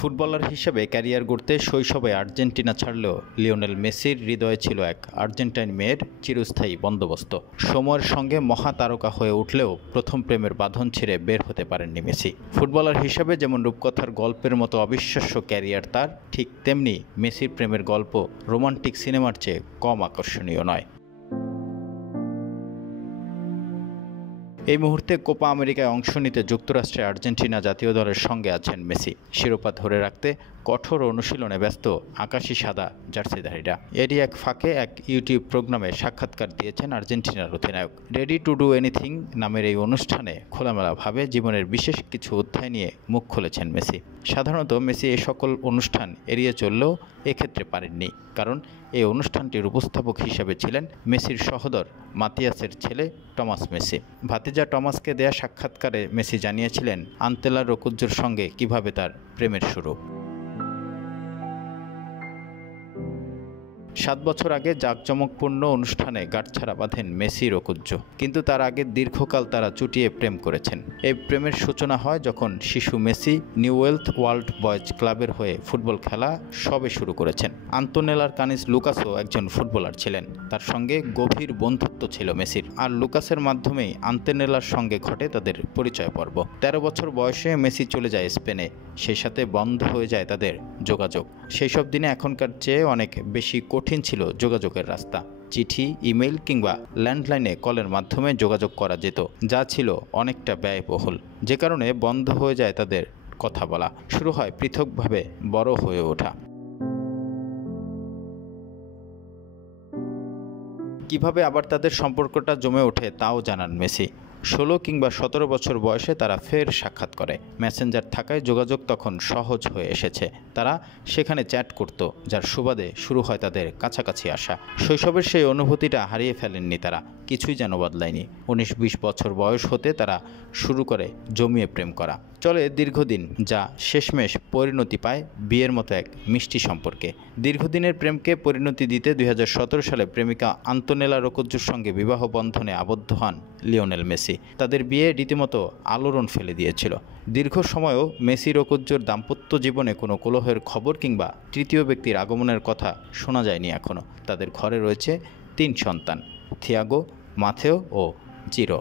Footballer হিসেবে career গড়তে শৈশবে আর্জেন্টিনা ছাড়লেও লিওনেল মেসির হৃদয়ে ছিল এক আর্জেন্টাইন মেয়ের চিরস্থায়ী বন্দোবস্ত। সময়ের সঙ্গে মহাতারকা হয়ে উঠলেও প্রথম প্রেমের বাঁধন ছিঁড়ে বের হতে পারেননি মেসি। ফুটবলার হিসেবে যেমন রূপকথার গল্পের মতো অবিশ্বাস্য ক্যারিয়ার তার, ঠিক তেমনি মেসির প্রেমের গল্প রোমান্টিক সিনেমার চেয়ে কম আকর্ষণীয় নয়। এই মুহূর্তে কোপা আমেরিকায় অংশ নিতে যুক্তরাষ্ট্রে আর্জেন্টিনা জাতীয় দলের সঙ্গে আছেন মেসি। শিরোপা ধরে রাখতে কঠোর অনুশীলনে ব্যস্ত আকাশি সাদা জার্সিধারীরা। এরই এক ফাঁকে এক ইউটিউব প্রোগ্রামে সাক্ষাৎকার দিয়েছেন আর্জেন্টিনার অধিনায়ক। রেডি টু ডু এনিথিং নামের এই অনুষ্ঠানে খোলামেলাভাবে জীবনের বিশেষ কিছু অধ্যায় নিয়ে মুখ খুলেছেন মেসি। সাধারণত মেসি এই সকল অনুষ্ঠান এড়িয়ে চললেও এক্ষেত্রে পারেননি, কারণ এই অনুষ্ঠানটির উপস্থাপক হিসেবে ছিলেন মেসির সহোদর মাতিয়াসের ছেলে টমাস মেসি। ভাতিজা টমাসকে দেয়া সাক্ষাৎকারে মেসি জানিয়েছিলেন আন্তেলা রোকুজ্জোর সঙ্গে কিভাবে তার প্রেমের শুরু। 7 বছর আগে জাঁকজমকপূর্ণ অনুষ্ঠানে গাঁটছড়া বাঁধেন মেসি রোকুজ্জো, কিন্তু তার আগে দীর্ঘকাল তারা চুটিয়ে প্রেম করেছেন। এই প্রেমের সূচনা হয় যখন শিশু Messi new wealth world boys ক্লাবের হয়ে ফুটবল খেলা সবে শুরু করেছেন। আন্তোনেলার কানিস লুকাসও একজন ফুটবলার ছিলেন, তার সঙ্গে গভীর বন্ধুত্ব ছিল মেসির। আর লুকাসের মাধ্যমেই আন্তোনেলার সঙ্গে ঘটে তাদের পরিচয় পর্ব। 13 বছর বয়সে মেসি চলে যায় স্পেনে, সেই সাথে বন্ধ হয়ে যায় তাদের যোগাযোগ। সেই সব দিনে এখনকার চেয়ে অনেক বেশি কঠিন ছিল যোগাযোগের রাস্তা। চিঠি, ইমেইল কিংবা ল্যান্ডলাইনে কলের মাধ্যমে যোগাযোগ করা যেত, যা ছিল অনেকটা ব্যয়বহুল। যে কারণে বন্ধ হয়ে যায় তাদের কথা বলা, শুরু হয় পৃথকভাবে বড় হয়ে ওঠা। কিভাবে আবার তাদের সম্পর্কটা জমে ওঠে তাও জানান মেসি। 16 কিংবা 17 বছর বয়সে তারা ফের সাক্ষাৎ করে। মেসেঞ্জার থাকায় যোগাযোগ তখন সহজ হয়ে এসেছে। তারা সেখানে চ্যাট করত, যার সুবাদে শুরু হয় তাদের কাছাকাছি আসা। শৈশবের সেই অনুভূতিটা হারিয়ে ফেলেননি তারা, কিছুই যেন বদলায়নি। 19-20 বছর বয়স হতে তারা শুরু করে জমিয়ে প্রেম করা। চলে দীর্ঘদিন, যা শেষমেশ পরিণতি পায় বিয়ের মতো এক মিষ্টি সম্পর্কে। দীর্ঘদিনের প্রেমকে পরিণতি দিতে 2017 সালে প্রেমিকা আন্তোনেলা রোকুজ্জোর সঙ্গে বিবাহ বন্ধনে আবদ্ধ হন লিওনেল মেসি। তাদের বিয়ে রীতিমতো আলোড়ন ফেলে দিয়েছিল। দীর্ঘ সময়ও মেসি রোকুজ্জোর দাম্পত্য জীবনে কোনো কলহের খবর কিংবা তৃতীয় ব্যক্তির আগমনের কথা শোনা যায়নি এখনও। তাদের ঘরে রয়েছে 3 সন্তান, থিয়াগো, মাথেও ও জিরো।